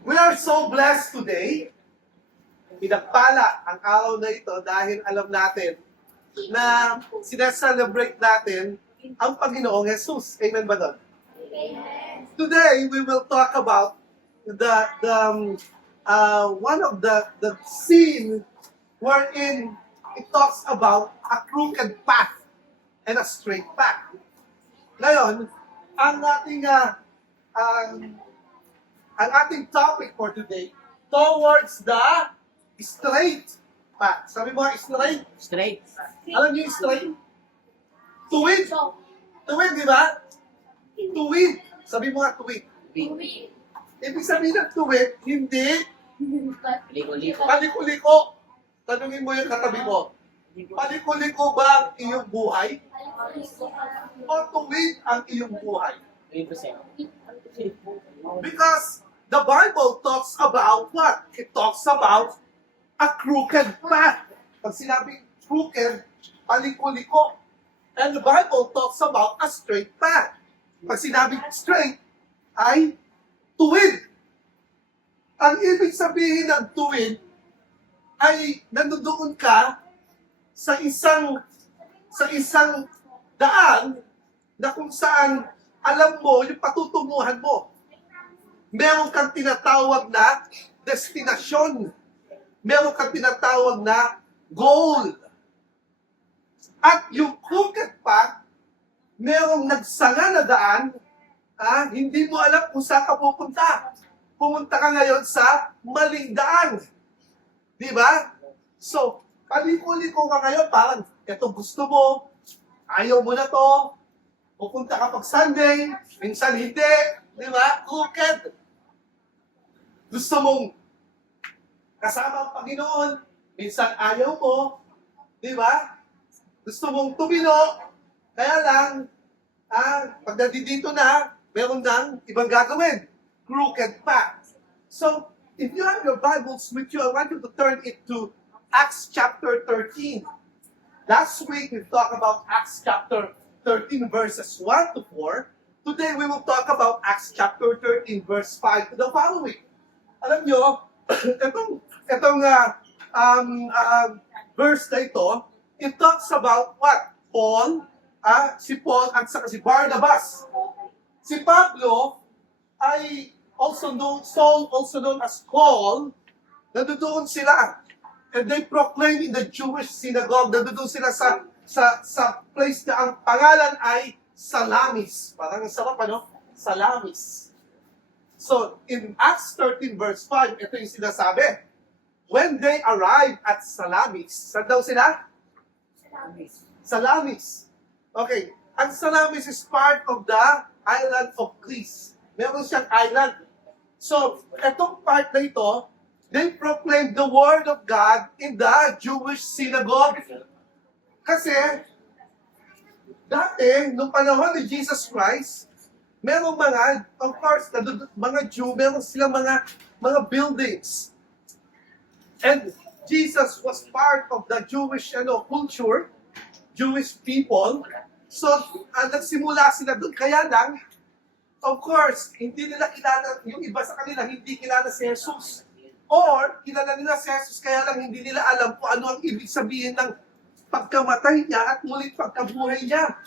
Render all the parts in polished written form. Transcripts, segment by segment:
We are so blessed today. Pinagpala ang araw na ito dahil alam natin na sinaselebrate natin ang Panginoong Jesus. Amen ba doon? Amen. Today, we will talk about one of the scene wherein it talks about a crooked path and a straight path. Ngayon, ang ating topic for today, towards the straight path. Sabi mo nga, straight. Straight. Alam niyo yung straight? Tuwid. So, Tuwid, di ba? Tuwid. Sabi mo nga, tuwid. we Ibig sabihin ng tuwid, hindi Liko-liko. paliko-liko. Tanungin mo yung katabi mo. Paliko-liko ba ang iyong buhay? O tuwid ang iyong buhay? 3%. Because the Bible talks about what? It talks about a crooked path. Pag sinabing crooked, paliko-liko. And the Bible talks about a straight path. Pag sinabing straight, ay tuwid. Ang ibig sabihin ng tuwid ay nandoon ka sa isang daan na kung saan alam mo yung patutunguhan mo. Meron kang tinatawag na destinasyon. Meron kang tinatawag na goal. At yung crooked path, merong nagsanga na daan, hindi mo alam kung saan ka pupunta. Pumunta ka ngayon sa maling daan. Di ba? So, paliko-liko ka ngayon, parang ito gusto mo, ayaw mo na to, pupunta ka pag Sunday, minsan hindi, di ba? Crooked. Gusto mong kasama ang Panginoon, minsan ayaw mo, di ba? Gusto mong tumino, kaya lang, pag nandito na, meron nang ibang gagawin. Crooked path. So, if you have your Bibles with you, I want you to turn it to Acts chapter 13. Last week, we talked about Acts chapter 13, verses 1 to 4. Today, we will talk about Acts chapter 13, verse 5 to the following. Alam nyo, itong verse na ito, it talks about what? Si Paul at saka si Barnabas. Si Pablo ay Saul, also known as Paul, nandoon sila. And they proclaim in the Jewish synagogue, nandoon sila sa place na ang pangalan ay Salamis. Parang sarap, ano? Salamis. So, in Acts 13 verse 5, ito yung sinasabi. When they arrived at Salamis, saan daw sila? Salamis. Okay. Ang Salamis is part of the island of Greece. Meron siyang island. So, etong part na ito, they proclaimed the word of God in the Jewish synagogue. Kasi, dati, nung panahon ni Jesus Christ, merong of course, mga Jew, meron silang mga buildings. And Jesus was part of the Jewish culture, Jewish people. So, nagsimula sila doon. Kaya lang, of course, hindi nila kilala, yung iba sa kanila, hindi kilala si Jesus. Or, kilala nila si Jesus, kaya lang hindi nila alam kung ano ang ibig sabihin ng pagkamatay niya at mulit pagkabuhay niya.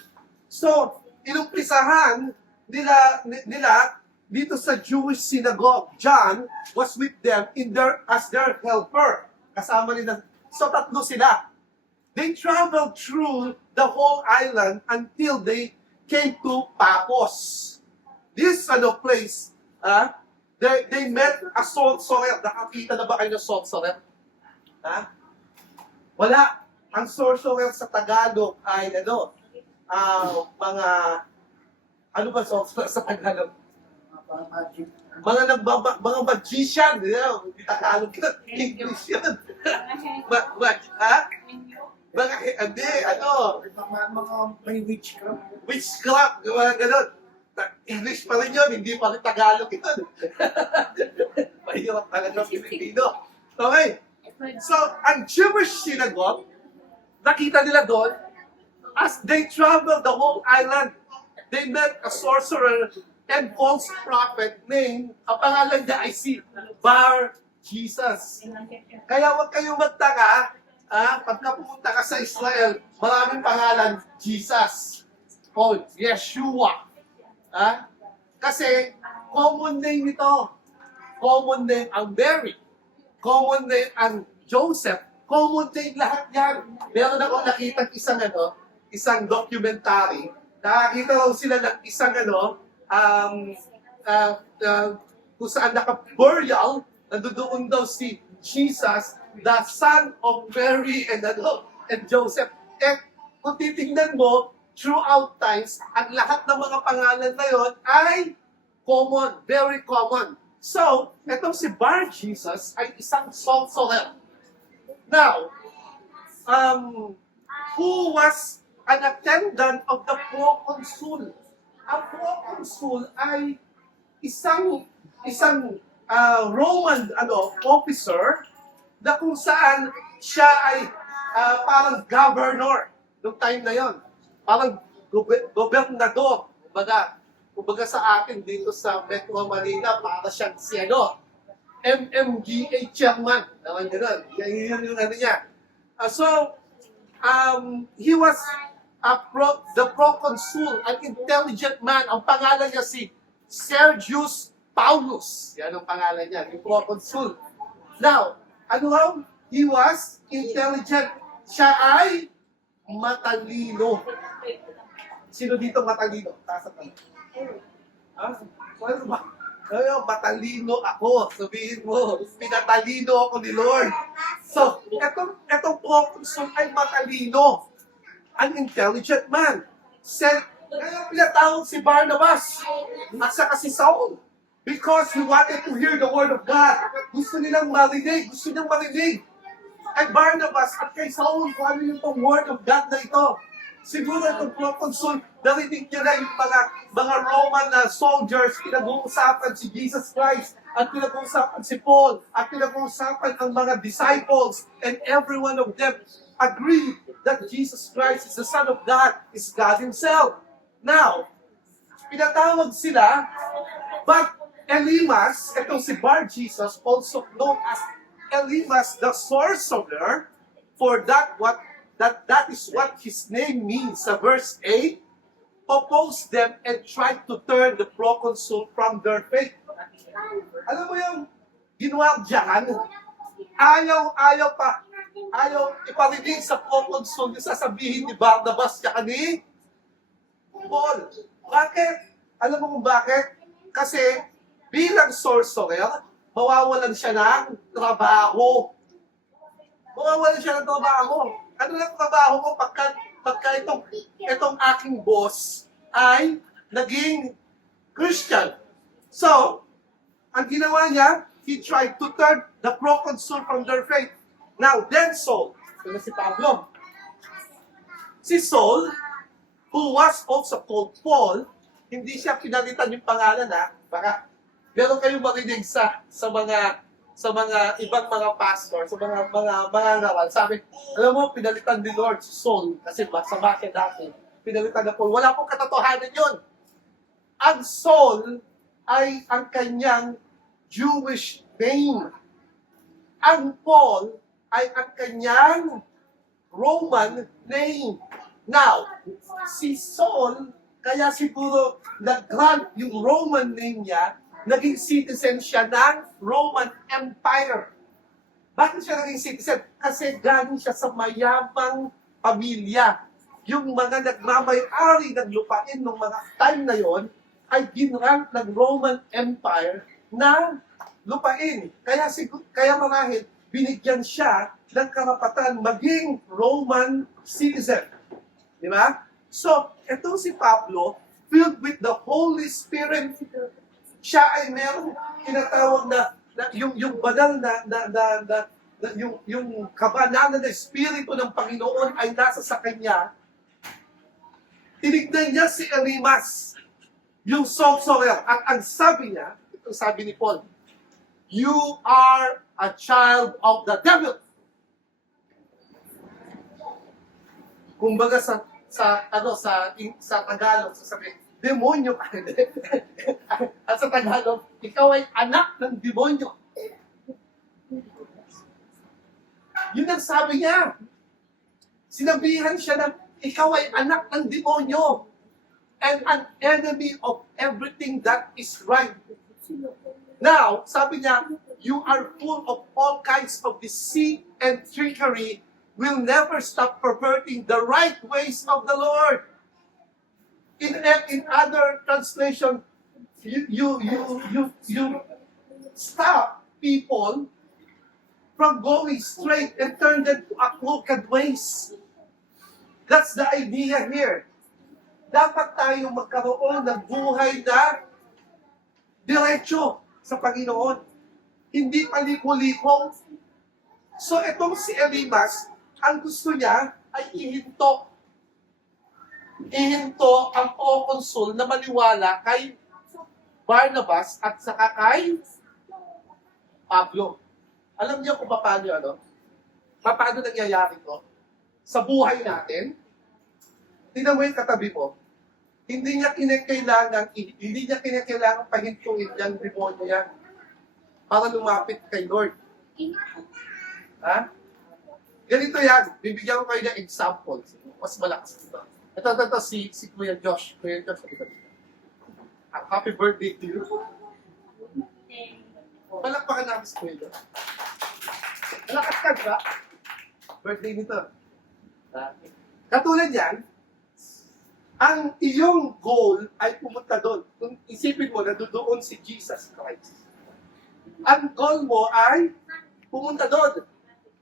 So, inumpisahan nila dito sa Jewish synagogue. John was with them as their helper. Kasama nila. So, tatlo sila. They traveled through the whole island until they came to Paphos. This place, they met a salt soil. Nakakita na ba kayo ng salt soil? Wala. Ang salt soil sa Tagalog ay ano ba salt soil sa Tagalog? Mga magician, hindi Tagalog yun. English yun. Mga may witchcraft. Witchcraft, mga ganun. English pa rin yun, hindi pa rin Tagalog yun. Mahirap talaga Pilipino. Okay. So, ang Jewish synagogue, nakita nila doon, as they traveled the whole island, they met a sorcerer and false prophet named, ang pangalan niya ay si Bar Jesus. Kaya huwag kayong magtaka, pagka pumunta ka sa Israel, maraming pangalan, Jesus o Yeshua. Kasi common name ito. Common name ang Mary. Common name ang Joseph. Common name lahat yan. Meron ako nakita isang documentary. Nakakita ko sila ng isang kung saan naka-burial, nandoon daw si Jesus, the son of Mary and Joseph. Eh, kung titignan mo, throughout times, ang lahat ng mga pangalan na yon ay common, very common. So, itong si Bar Jesus ay isang sorcerer. Now, who was an attendant of the proconsul? Ang proconsul ay isang Roman officer na kung saan siya ay parang governor noong time na yon. Parang gobernador. Kumbaga sa akin dito sa Metro Manila, para siyang si MMDA chairman. Naman gano'n. Yun yung niya. He was the proconsul, an intelligent man. Ang pangalan niya si Sergius Paulus. Yan ang pangalan niya, yung proconsul. Now, he was intelligent. Siya ay matalino. Sino dito matalino? Taas ang tanong. Ano ba? Matalino ako. Sabihin mo, pinatalino ako ni Lord. So, etong proconsul ay matalino. An intelligent man. Kaya pinatawag si Barnabas at saka si Saul. Because he wanted to hear the word of God. Gusto nilang marinig. Ay Barnabas at kay Saul, kung ano yung word of God na ito. Siguro itong proconsul, narinig niya na yung mga Roman na soldiers, pinag-uusapan si Jesus Christ, at pinag-uusapan si Paul, at pinag-uusapan ang mga disciples, and every one of them agreed that Jesus Christ is the Son of God, is God Himself. Now, pinatawag sila, but Elimas, itong si Bar Jesus, also known as Elimas the sorcerer, for that is what his name means. Sa verse 8, opposed them and tried to turn the proconsul from their faith. Alam mo yung ginawa dyan? Ayaw iparinig sa proconsul yung sasabihin ni Barnabas tsaka ni Paul. Bakit? Alam mo kung bakit? Kasi bilang sorcerer, mawawalan siya ng trabaho. Ano lang trabaho mo pagka itong aking boss ay naging Christian? So, ang ginawa niya, he tried to turn the proconsul from their faith. Now, then Saul, ito na si Pablo. Si Saul, who was also called Paul, hindi siya pinalitan yung pangalan baka meron kayong marinig sa mga ibang mga pastor, sa mga ngaral. Sabi, alam mo, pinalitan ni Lord si Saul kasi masama siya dati. Pinalitan na Paul. Wala pong katotohanan yun. Ang Saul ay ang kanyang Jewish name. Ang Paul ay ang kanyang Roman name. Now, si Saul, kaya siguro nag-grant yung Roman name niya, naging citizen siya ng Roman Empire. Bakit siya naging citizen? Kasi galing siya sa mayamang pamilya. Yung mga nagmamay-ari ng lupain ng mga time na yon ay ginrant ng Roman Empire na lupain. Kaya marahil, binigyan siya ng karapatan maging Roman citizen. Di ba? So, itong si Pablo, filled with the Holy Spirit, siya ay merong tinatawag na yung banal yung kabanalan na espiritu ng Panginoon ay nasa sa kanya. Tinignan niya si Elimas, yung sorcerer, at ang sabi niya, ito sabi ni Paul, "You are a child of the devil." Kumbaga sa Tagalog, sasabihin, demonyo ka. At sa Tagalog, ikaw ay anak ng demonyo. Yun ang sabi niya. Sinabihan siya na ikaw ay anak ng demonyo and an enemy of everything that is right. Now, sabi niya, you are full of all kinds of deceit and trickery, will never stop perverting the right ways of the Lord. In other translation, you stop people from going straight and turn them to a crooked ways. That's the idea here. Dapat tayo magkaroon ng buhay na diretso sa Panginoon. Hindi paliko-liko. So itong si Elimas, ang gusto niya ay ihinto. Ihinto ang proconsul na maniwala kay Barnabas at saka kay Pablo. Alam niyo kung paano paano nangyayari to? Sa buhay natin, tingnan mo yung katabi mo, hindi niya kinakailangan pahintuin yung demonyo yan para lumapit kay Lord. Ha? Ganito yan. Bibigyan ko kayo ng example. Mas malakas ito. Ito si Kuya Josh. Kuya Josh, happy birthday to you. Palakpakan namin si Kuya Josh. Malakas ka, ba? Birthday nito. Katulad yan, ang iyong goal ay pumunta doon. Kung isipin mo na doon si Jesus Christ. Ang goal mo ay pumunta doon.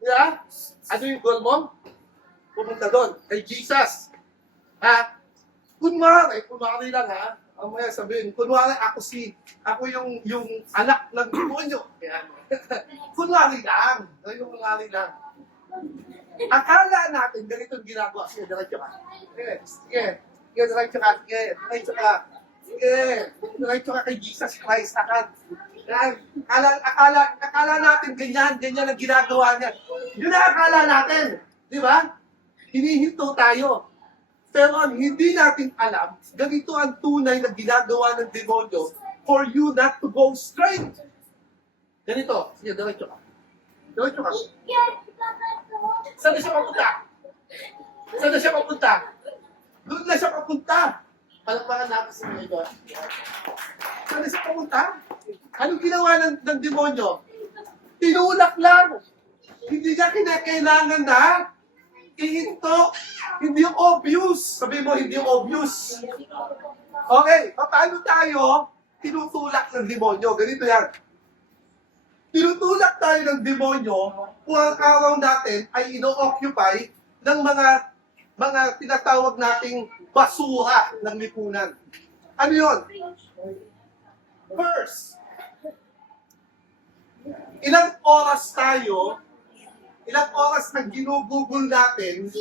Yeah? Ano yung goal mo? Pumunta doon, kay Jesus. Ha? Kunwari lang ha. Ang maya sabihin, kunwari ako yung anak ng demonyo. Yan. Kunwari lang. Kunwari lang. Akala natin ganito ang ginagawa. Sige, diretso ka. Sige, diretso ka. Diretso ka kay Jesus Christ. Akala natin ganyan ang ginagawa niya. Yun ang akala natin. Di ba? Hinihinto tayo. Pero ang hindi natin alam, ganito ang tunay na ginagawa ng demonyo for you not to go straight. Ganito. Sige, diretso ka. Diretso ka. Saan na siya papunta? Saan na siya papunta? Doon na siya papunta. Palakpakan natin sa mga ito. Saan na siya papunta? Anong ginawa ng demonyo? Tinulak lang. Hindi niya kinakailangan na ihinto. Hindi yung obvious. Sabi mo, hindi yung obvious. Okay, paano tayo tinutulak ng demonyo? Ganito yan. Tinutulak tayo ng demonyo kung ang araw natin ay ino-occupy ng mga tinatawag nating basura ng lipunan. Ano yun? First, ilang oras na ginugugol natin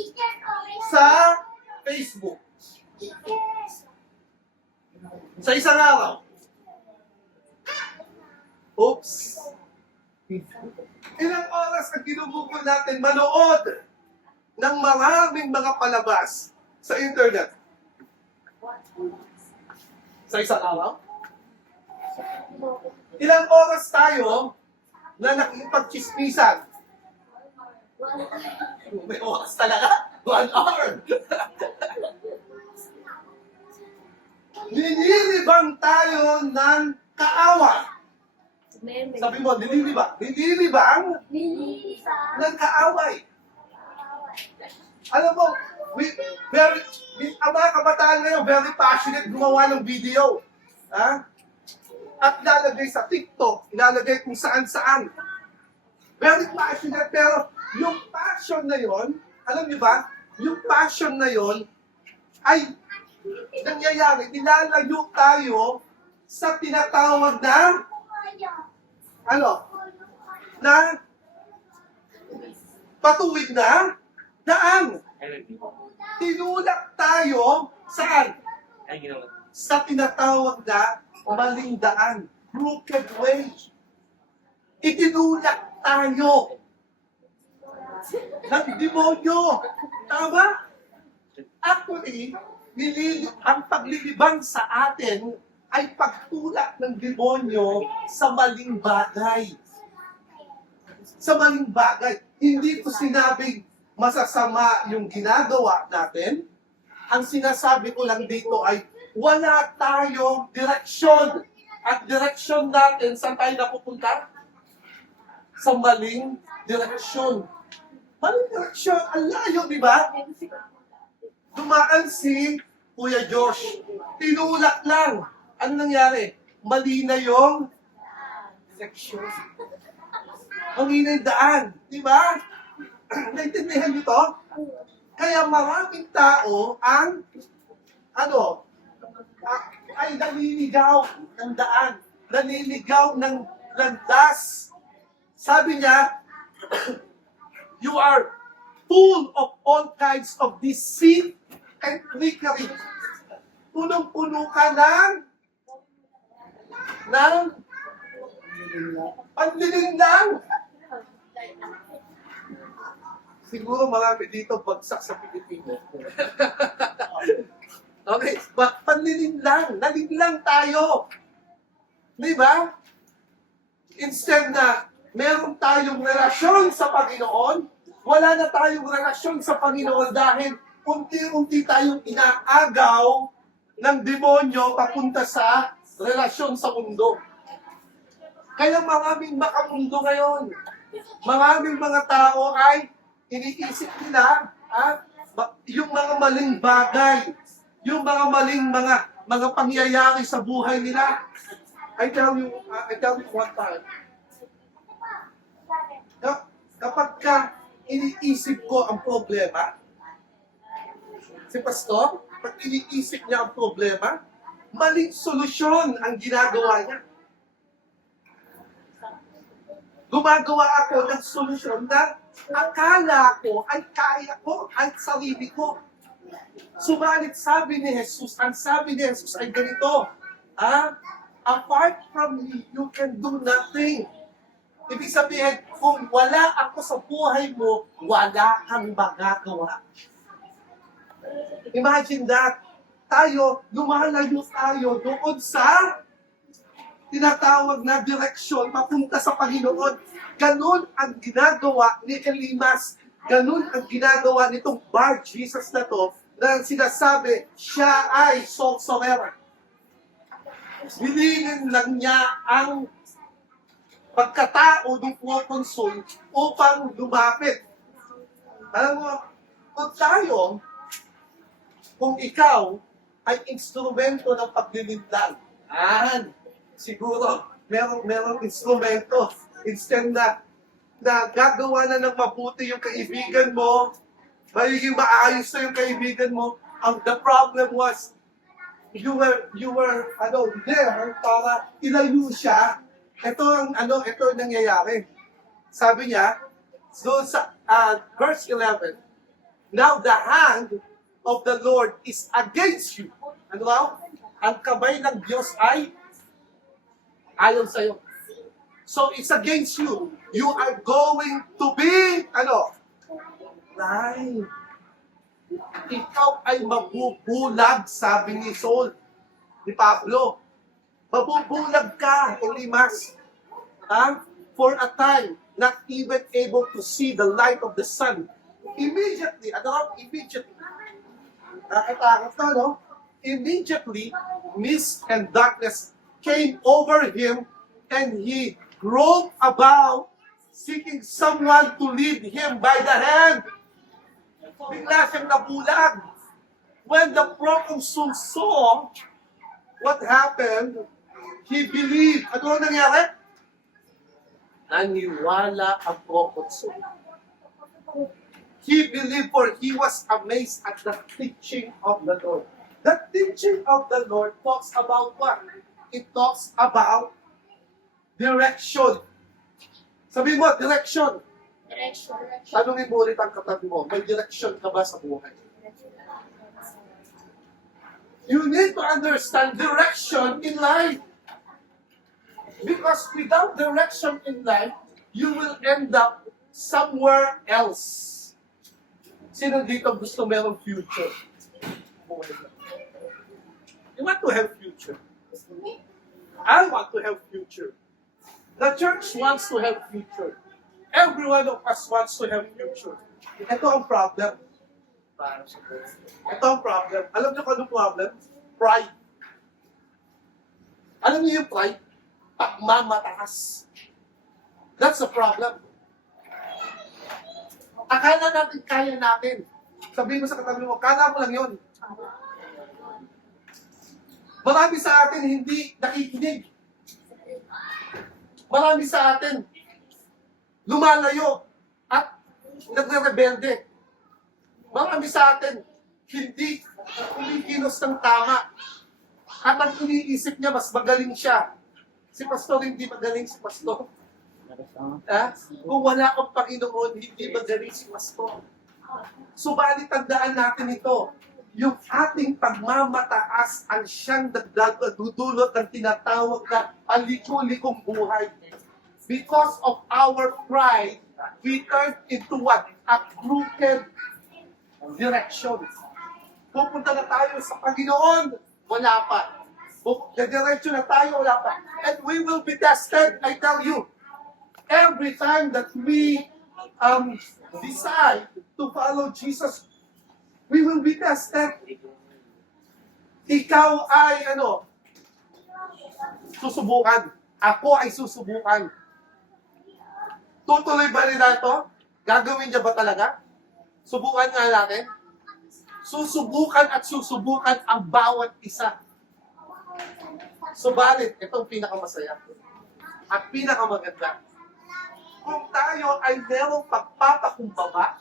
sa Facebook? Sa isang araw. Oops. Ilang oras ang ginugugol natin manood ng maraming mga palabas sa internet? Sa isang araw? Ilang oras tayo na nakikipagchismisan? May oras talaga? 1 hour! Nililibang tayo ng kaaway. Sabi mo, nililibang. Nililibang ng kaaway. Alam mo, ang mga kabataan ngayon, very passionate gumawa ng video. Ha? At ilalagay sa TikTok, ilalagay kung saan-saan. Very passionate, pero yung passion na yon, alam niyo ba, yung passion na yon ay nangyayari, nilalayo tayo sa tinatawag na na patuwid na daan. Tinulak tayo saan? Sa tinatawag na maling daan. Crooked way. Itinulak tayo ng demonyo. Tama? Actually, ang paglilibang sa atin ay pagtulak ng demonyo sa maling bagay. Sa maling bagay. Hindi ko sinabing masasama yung ginagawa natin. Ang sinasabi ko lang dito ay wala tayong direksyon. At direksyon natin, saan tayo napupunta? Sa maling direksyon. Maling direksyon, ang layo, di ba? Dumaan si Kuya Josh. Tinulak lang. Ano nangyari? Mali na yung direksyon. Mali na yung daan. Di ba? Naintindihan niyo to? Kaya maraming tao ang ay naliligaw ng daan. Naliligaw ng landas. Sabi niya, you are full of all kinds of deceit and trickery. Punong-puno ka ng panlilinlang. Siguro marami dito bagsak sa Pilipinas. Okay, panlilinlang. Nalinlang tayo. Di ba? Instead na meron tayong relasyon sa Panginoon, wala na tayong relasyon sa Panginoon dahil unti-unti tayong inaagaw ng demonyo papunta sa relasyon sa mundo. Kaya maraming makamundo ngayon. Maraming mga tao ay iniisip nila yung mga maling bagay, yung mga maling mga pangyayari sa buhay nila. I tell you one time, kapag iniisip ko ang problema, si Pastor, pag iniisip niya ang problema, maling solusyon ang ginagawa niya. Gumagawa ako ng solusyon na akala ko ay kaya ko, ay sarili ko. Subalit sabi ni Jesus, ang sabi ni Jesus ay ganito, apart from me, you can do nothing. Ibig sabihin, kung wala ako sa buhay mo, wala kang magagawa. Imagine that. Lumalayo tayo doon sa tinatawag na direksyon papunta sa Panginoon. Ganun ang ginagawa ni Elimas. Ganun ang ginagawa nitong Bar Jesus na to, na sinasabi, siya ay sorcerer. Bilinin lang niya ang pagkatao ng proconsul upang lumapit. Alam mo, kung ikaw ay instrumento ng paglilintang, siguro merong instrumento. Instead na gagawa na ng mabuti yung kaibigan mo, magiging maayos na yung kaibigan mo, the problem was, you were there para ilayo siya. Ito ang nangyayari. Sabi niya, doon sa verse 11, now the hand of the Lord is against you. Ano raw? Ang kamay ng Diyos ay ayaw sa'yo. So it's against you. You are going to be, right. Ikaw ay mabubulag, sabi ni Saul, ni Pablo. Mabubulag ka, Elimas. For a time, not even able to see the light of the sun. Immediately, immediately. Nakatakot ka, no? Immediately, mist and darkness came over him, and he roamed about, seeking someone to lead him by the hand. Bigla siyang nabulag. When the proconsul saw what happened, he believed. Ano ang nangyari? Naniwala ang proconsul. He believed, for he was amazed at the teaching of the Lord. The teaching of the Lord talks about what? It talks about direction. Sabi mo, direction. Direction. Tanungin mo ulit ang katabi mo, may direction ka ba sa buhay? You need to understand direction in life. Because without direction in life, you will end up somewhere else. Sino dito gusto merong future? You want to have future. I want to have future. The church wants to have future. Every one of us wants to have future. Ito ang problem. Parang sa birth. Ito ang problem. Alam niyo kung anong problem? Pride. Alam niyo yung pride? Pagmamataas. That's the problem. Akala natin kaya natin. Sabihin mo sa katabi mo, kala mo lang yun. Marami sa atin hindi nakikinig. Marami sa atin lumalayo at nagre-rebelde. Marami sa atin hindi kumikilos ng tama. At ang iniisip niya, mas magaling siya. Si pastor hindi magaling si pastor. Ha? Kung wala kang Panginoon, hindi magaling si pastor. Subalit tandaan natin ito. Yung ating pagmamataas ang siyang nagdudulot ng tinatawag na paliko-likong buhay. Because of our pride, we turn into what? A crooked direction. Pupunta na tayo sa Panginoon, wala pa. Diretso na tayo, wala pa. And we will be tested, I tell you. Every time that we decide to follow Jesus, we will be tested. Ikaw ay susubukan. Ako ay susubukan. Tutuloy ba rin ito? Gagawin niya ba talaga? Subukan nga natin. Susubukan at susubukan ang bawat isa. Subalit, itong pinakamasaya at pinakamaganda. Kung tayo ay merong pagpapakumbaba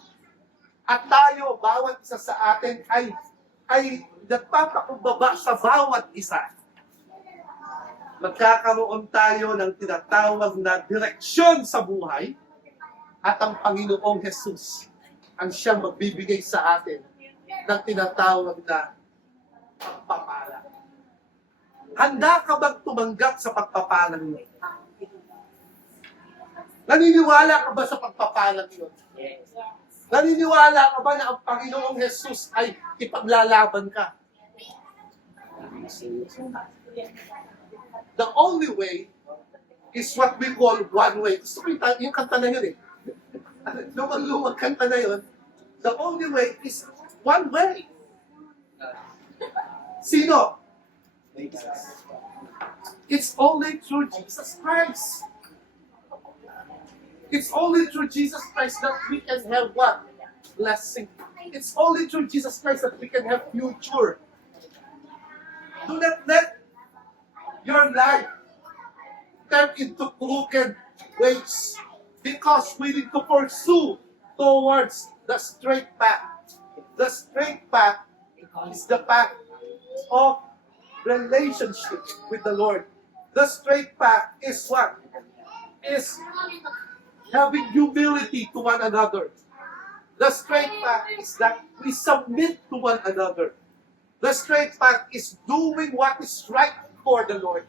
at tayo, bawat isa sa atin ay nagpapakumbaba sa bawat isa, magkakaroon tayo ng tinatawag na direksyon sa buhay at ang Panginoong Jesus ang siyang magbibigay sa atin ng tinatawag na pagpapala. Handa ka bang tumanggap sa pagpapalang yun? Naniniwala ka ba sa pagpapalang yun? Yes. Naniniwala ka ba na ang Panginoong Jesus ay ipaglalaban ka? The only way is what we call one way. Gusto ko yung kanta na yun eh. Lumang-lumang kanta na yun. The only way is one way. Sino? It's only through Jesus Christ. It's only through Jesus Christ that we can have what? Blessing. It's only through Jesus Christ that we can have future. Do not let your life turn into crooked ways because we need to pursue towards the straight path. The straight path is the path of relationship with the Lord. The straight path is what? Is having humility to one another. The straight path is that we submit to one another. The straight path is doing what is right for the Lord.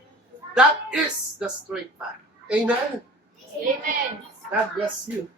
That is the straight path. Amen. Amen. God bless you.